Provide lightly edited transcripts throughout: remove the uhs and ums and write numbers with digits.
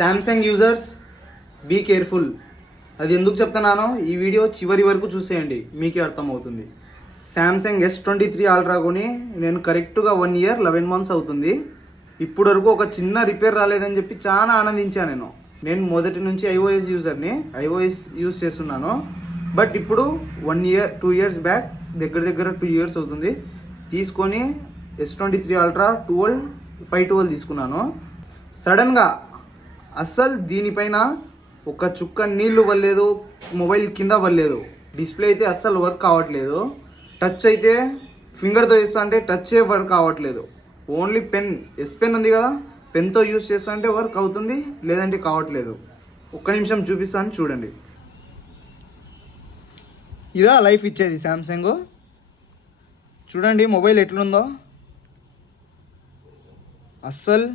Samsung users be careful. అది ఎందుకు చెప్తున్నానో ఈ వీడియో చివరి వరకు చూసేయండి, మీకే అర్థమవుతుంది. శాంసంగ్ S23 అల్ట్రా కొని నేను కరెక్ట్గా 1 year 11 months అవుతుంది. ఇప్పుడు వరకు ఒక చిన్న రిపేర్ రాలేదని చెప్పి చాలా ఆనందించాను. నేను మొదటి నుంచి iOS యూజర్ని, iOS యూజ్ చేస్తున్నాను. బట్ ఇప్పుడు 1 year 2 years బ్యాక్ దగ్గర 2 years అవుతుంది తీసుకొని S23 అల్ట్రా 512 తీసుకున్నాను. సడన్గా అస్సలు దీనిపైన ఒక చుక్క నీళ్లు వల్లేదు, మొబైల్ కింద వల్లేదు, డిస్ప్లే అయితే అస్సలు వర్క్ కావట్లేదు, టచ్ అయితే ఫింగర్తో చేస్తా అంటే టచ్ వర్క్ కావట్లేదు. ఓన్లీ పెన్, ఎస్ పెన్ ఉంది కదా, పెన్తో యూజ్ చేస్తా అంటే వర్క్ అవుతుంది, లేదంటే కావట్లేదు. ఒక్క నిమిషం చూపిస్తాను చూడండి. ఇదా లైఫ్ ఇచ్చేది శాంసంగ్. చూడండి మొబైల్ ఎట్లుందో, అస్సలు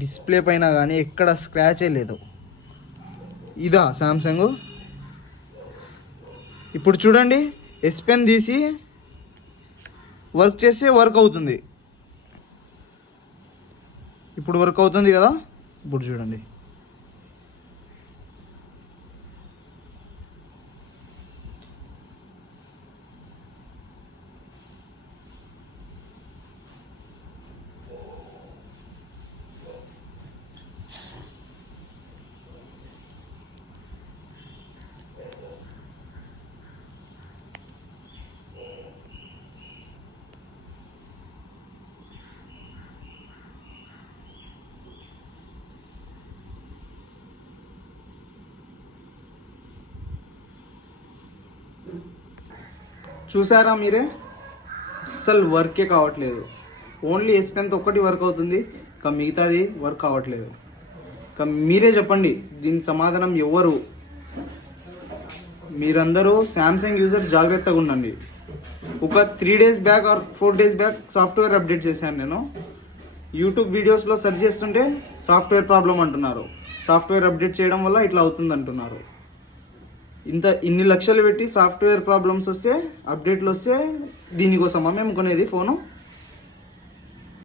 డిస్ప్లే పైన కానీ ఎక్కడ స్క్రాచే లేదు. ఇదా శాంసంగ్. ఇప్పుడు చూడండి, ఎస్ పెన్ తీసి వర్క్ చేస్తే వర్క్ అవుతుంది. ఇప్పుడు వర్క్ అవుతుంది కదా, ఇప్పుడు చూడండి. చూసారా మీరే, అస్సలు వర్కే కావట్లేదు. ఓన్లీ ఎస్ పెన్తో ఒక్కటి వర్క్ అవుతుంది, ఇంకా మిగతాది వర్క్ కావట్లేదు. ఇంకా మీరే చెప్పండి, దీని సమాధానం ఎవరు? మీరందరూ శాంసంగ్ యూజర్ జాగ్రత్తగా ఉండండి. ఒక 3 days back or 4 days back software update చేశాను నేను. యూట్యూబ్ వీడియోస్లో సెర్చ్ చేస్తుంటే సాఫ్ట్వేర్ ప్రాబ్లం అంటున్నారు. సాఫ్ట్వేర్ అప్డేట్ చేయడం వల్ల ఇట్లా అవుతుంది అంటున్నారు. ఇన్ని లక్షలు పెట్టి సాఫ్ట్వేర్ ప్రాబ్లమ్స్ వస్తే, అప్డేట్లు వస్తే దీనికోసమా మేము కొనేది ఫోను?